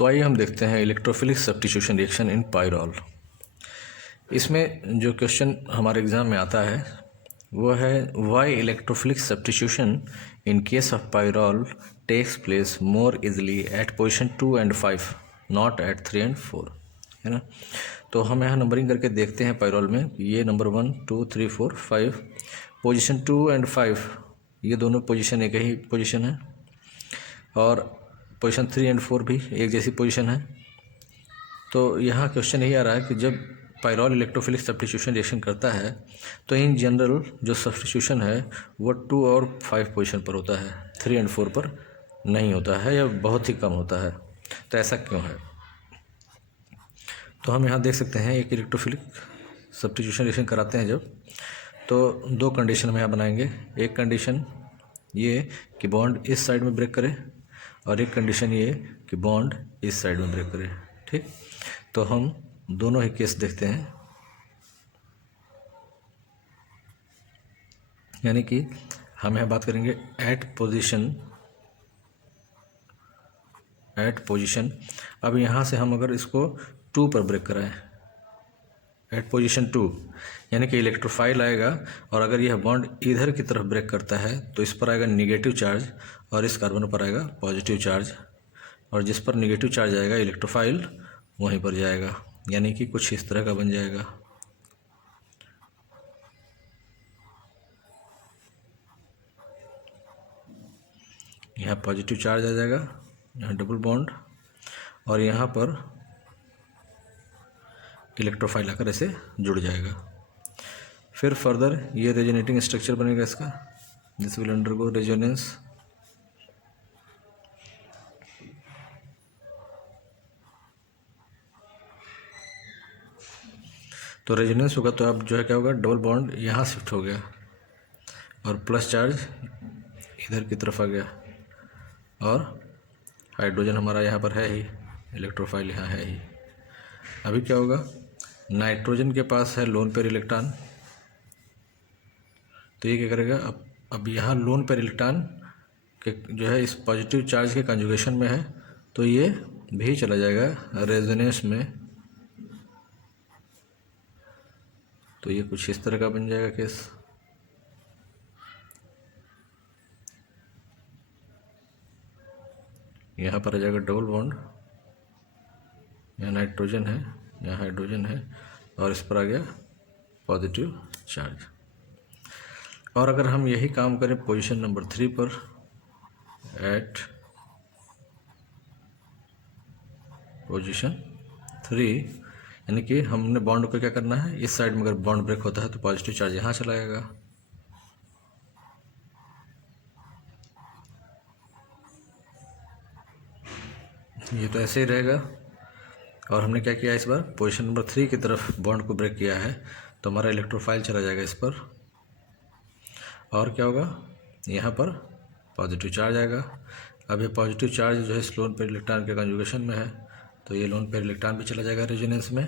तो आइए हम देखते हैं electrophilic substitution reaction in pyrrole. इसमें जो क्वेश्चन हमारे एग्ज़ाम में आता है वो है why electrophilic substitution in case of pyrrole takes place more easily at position 2 and 5 not at 3 and 4, है ना। तो हम यहाँ नंबरिंग करके देखते हैं पायरॉल में, ये नंबर 1 2 3 4 5, पोजीशन 2 and 5 ये दोनों पोजीशन एक ही पोजीशन है, और पोजीशन 3 and 4 भी एक जैसी पोजीशन है। तो यहाँ क्वेश्चन यही आ रहा है कि जब पायरॉल इलेक्ट्रोफिलिक सब्स्टिट्यूशन रिएक्शन करता है तो इन जनरल जो सब्स्टिट्यूशन है वो 2 और 5 पोजीशन पर होता है, 3 and 4 पर नहीं होता है या बहुत ही कम होता है। तो ऐसा क्यों है? तो हम यहाँ देख सकते हैं एक इलेक्ट्रोफिलिक सब्स्टिट्यूशन रिएक्शन कराते हैं जब, तो दो कंडीशन हम यहाँ बनाएंगे। एक कंडीशन ये कि बॉन्ड इस साइड में ब्रेक करे, और एक कंडीशन ये कि बॉन्ड इस साइड में ब्रेक करे। ठीक, तो हम दोनों ही केस देखते हैं। यानी कि हम यहाँ बात करेंगे एट पोजीशन। अब यहाँ से हम अगर इसको 2 पर ब्रेक कराएं, एट पोजीशन 2, यानी कि इलेक्ट्रोफाइल आएगा, और अगर यह बॉन्ड इधर की तरफ ब्रेक करता है तो इस पर आएगा निगेटिव चार्ज और इस कार्बन पर आएगा पॉजिटिव चार्ज, और जिस पर निगेटिव चार्ज आएगा इलेक्ट्रोफाइल वहीं पर जाएगा, यानी कि कुछ इस तरह का बन जाएगा। यहाँ पॉजिटिव चार्ज आ जाएगा, यहाँ डबल बॉन्ड, और यहाँ पर इलेक्ट्रोफाइल आकर ऐसे जुड़ जाएगा। फिर फर्दर ये रेजोनेटिंग स्ट्रक्चर बनेगा इसका, दिस विल अंडरगो रेजोनेंस। तो रेजोनेंस होगा तो अब जो है क्या होगा, डबल बॉन्ड यहाँ शिफ्ट हो गया और प्लस चार्ज इधर की तरफ आ गया, और हाइड्रोजन हमारा यहाँ पर है ही, इलेक्ट्रोफाइल यहाँ है ही। अभी क्या होगा, नाइट्रोजन के पास है लोन पेयर इलेक्ट्रॉन, तो ये क्या करेगा, अब यहाँ लोन पेयर इलेक्ट्रॉन के जो है इस पॉजिटिव चार्ज के कंजुगेशन में है, तो ये भी चला जाएगा रेजोनेंस में। तो ये कुछ इस तरह का बन जाएगा केस। यहाँ पर आ जाएगा डबल बॉन्ड, यहाँ नाइट्रोजन है, यहाँ हाइड्रोजन है, और इस पर आ गया पॉजिटिव चार्ज। और अगर हम यही काम करें पोजीशन नंबर 3 पर, एट पोजीशन 3, यानी कि हमने बॉन्ड को क्या करना है, इस साइड में अगर बॉन्ड ब्रेक होता है तो पॉजिटिव चार्ज यहाँ चला जाएगा। ये तो ऐसे ही रहेगा। और हमने क्या किया, इस बार पोजीशन नंबर 3 की तरफ बॉन्ड को ब्रेक किया है, तो हमारा इलेक्ट्रोफाइल चला जाएगा इस पर, और क्या होगा, यहाँ पर पॉजिटिव चार्ज आएगा। अब ये पॉजिटिव चार्ज जो है इस लोन पेयर इलेक्ट्रॉन के कंजुगेशन में है, तो ये लोन पेयर इलेक्ट्रॉन भी चला जाएगा रेजोनेंस में।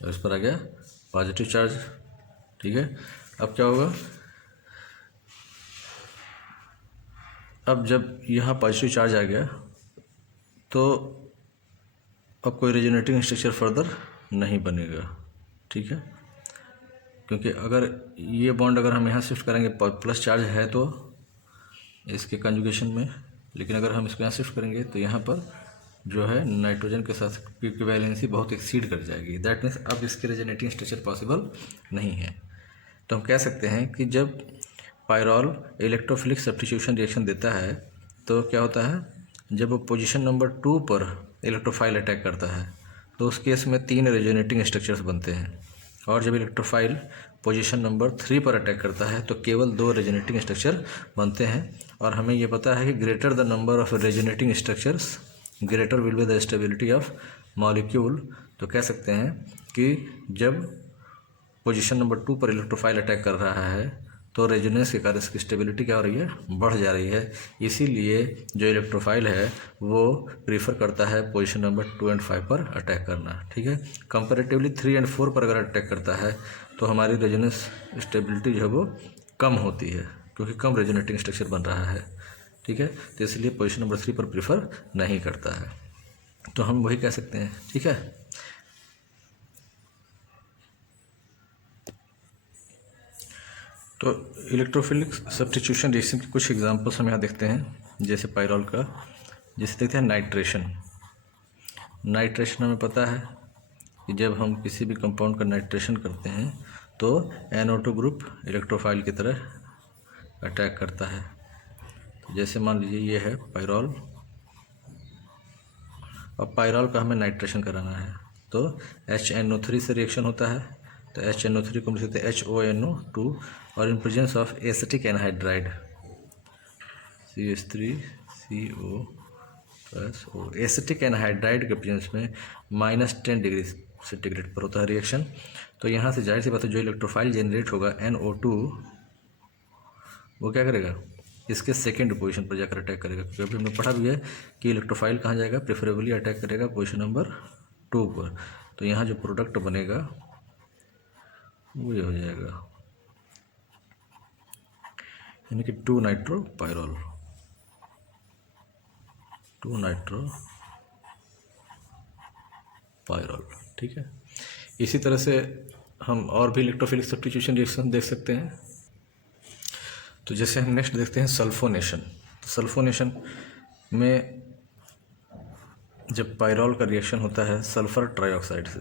तो इस पर आ गया पॉजिटिव चार्ज। ठीक है, अब क्या होगा, अब जब यहाँ पॉजिटिव चार्ज आ गया तो अब कोई रेजोनेटिंग स्ट्रक्चर फर्दर नहीं बनेगा। ठीक है, क्योंकि अगर ये बॉन्ड अगर हम यहाँ शिफ्ट करेंगे, प्लस चार्ज है तो इसके कंजुगेशन में, लेकिन अगर हम इसको यहाँ शिफ्ट करेंगे तो यहाँ पर जो है नाइट्रोजन के साथ की वैलेंसी बहुत एक्सीड कर जाएगी। दैट मीन्स अब इसके रेजोनेटिंग स्ट्रक्चर पॉसिबल नहीं है। तो हम कह सकते हैं कि जब पायरॉल इलेक्ट्रोफिलिक सब्स्टिट्यूशन रिएक्शन देता है तो क्या होता है, जब वो पोजीशन नंबर 2 पर इलेक्ट्रोफाइल अटैक करता है तो उस केस में 3 रेजोनेटिंग स्ट्रक्चर्स बनते हैं, और जब इलेक्ट्रोफाइल पोजीशन नंबर 3 पर अटैक करता है तो केवल 2 रेजोनेटिंग स्ट्रक्चर बनते हैं। और हमें ये पता है कि greater the number of resonating structures greater will be the stability of molecule. तो कह सकते हैं कि जब पोजीशन नंबर 2 पर इलेक्ट्रोफाइल अटैक कर रहा है तो रेजोनेंस के कारण इसकी स्टेबिलिटी क्या हो रही है, बढ़ जा रही है। इसीलिए जो इलेक्ट्रोफाइल है वो प्रीफर करता है पोजीशन नंबर 2 और 5 पर अटैक करना, ठीक है। कंपैरेटिवली 3 और 4 पर अगर अटैक करता है तो हमारी रेजोनेंस स्टेबिलिटी जो है वो कम होती है, क्योंकि कम रेजोनेटिंग स्ट्रक्चर बन रहा है, ठीक है। तो इसलिए पोजीशन नंबर 3 पर प्रीफर नहीं करता है, तो हम वही कह सकते हैं, ठीक है। तो इलेक्ट्रोफिलिक सब्स्टिट्यूशन रिएक्शन के कुछ एग्जांपल्स हम यहाँ देखते हैं, जैसे पायरॉल का, जैसे देखते हैं नाइट्रेशन। नाइट्रेशन हमें पता है कि जब हम किसी भी कंपाउंड का नाइट्रेशन करते हैं तो NO2 ग्रुप इलेक्ट्रोफाइल की तरह अटैक करता है। तो जैसे मान लीजिए ये है पायरॉल, अब पायरॉल का हमें नाइट्रेशन कराना है, तो HNO3 से रिएक्शन होता है, तो HNO3 को हम लिखते हैं HONO2, और इन presence of acetic anhydride CH3CO+O, acetic anhydride के प्रेजेंस में -10 डिग्री सेंटीग्रेड पर होता है रिएक्शन। तो यहाँ से जाहिर सी बात है जो इलेक्ट्रोफाइल जनरेट होगा NO2 वो क्या करेगा, इसके सेकेंड पोजीशन पर जाकर अटैक करेगा, क्योंकि अभी हमने पढ़ा भी है कि इलेक्ट्रोफाइल कहाँ जाएगा, प्रेफरेबली अटैक करेगा पोजीशन नंबर 2 पर। तो यहाँ जो प्रोडक्ट बनेगा वो ये हो जाएगा, यानी कि 2 नाइट्रोपायरॉल, 2 नाइट्रोपायरॉल, ठीक है। इसी तरह से हम और भी इलेक्ट्रोफिलिक सब्स्टिट्यूशन रिएक्शन देख सकते हैं। तो जैसे हम नेक्स्ट देखते हैं सल्फोनेशन। तो सल्फोनेशन में जब पायरॉल का रिएक्शन होता है सल्फर ट्राइऑक्साइड से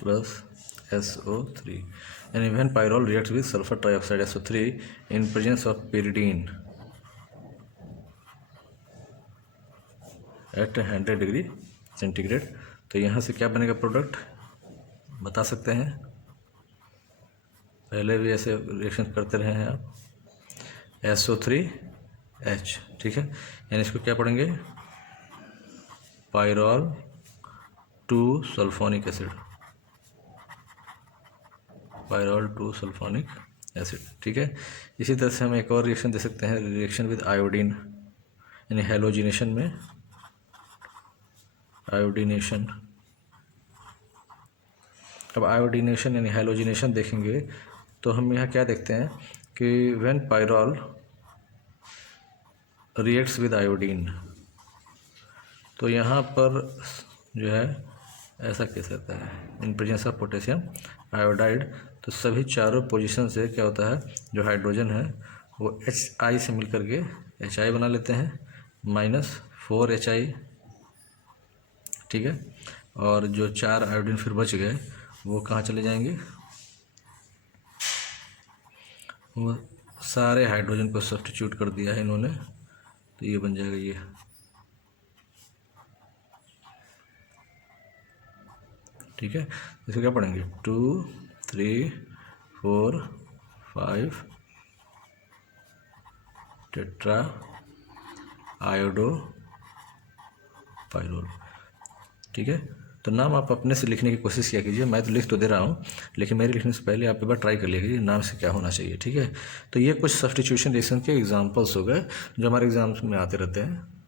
प्लस SO3, यानी when pyrrole reacts with sulphur trioxide SO3 in presence of pyridine at 100 degree centigrade, तो यहाँ से क्या बनेगा प्रोडक्ट बता सकते हैं, पहले भी ऐसे रिएक्शन करते रहे हैं आप, SO3H, ठीक है। यानी इसको क्या पढ़ेंगे, pyrrole 2 sulphonic acid, pyrrole 2 sulphonic acid, ठीक है। इसी तरह से हम एक और रिएक्शन दे सकते हैं, रिएक्शन विद आयोडीन, यानी हैलोजिनेशन में आयोडीनेशन। अब आयोडीनेशन यानी हैलोजिनेशन देखेंगे तो हम यहाँ क्या देखते हैं कि when pyrrole reacts with iodine, तो यहाँ पर जो है ऐसा केस रहता है, इन प्रेजेंस ऑफ पोटेशियम आयोडाइड, तो सभी चारों पोजीशन से क्या होता है, जो हाइड्रोजन है वो HI से मिल करके HI बना लेते हैं, -4HI, ठीक है। और जो 4 आयोडीन फिर बच गए वो कहाँ चले जाएंगे, वो सारे हाइड्रोजन को सब्स्टिट्यूट कर दिया है इन्होंने, तो ये बन जाएगा ये, ठीक है। इसको क्या पढ़ेंगे, 2, 3, 4, 5 टेट्रा आयोडो पायरोल, ठीक है। तो नाम आप अपने से लिखने की कोशिश किया कीजिए, मैं तो लिख तो दे रहा हूँ लेकिन मेरे लिखने से पहले आप एक बार ट्राई कर लिया कीजिए नाम से क्या होना चाहिए, ठीक है। तो ये कुछ सब्स्टिट्यूशन रिएक्शन के एग्जांपल्स हो गए जो हमारे एग्जाम्स में आते रहते हैं।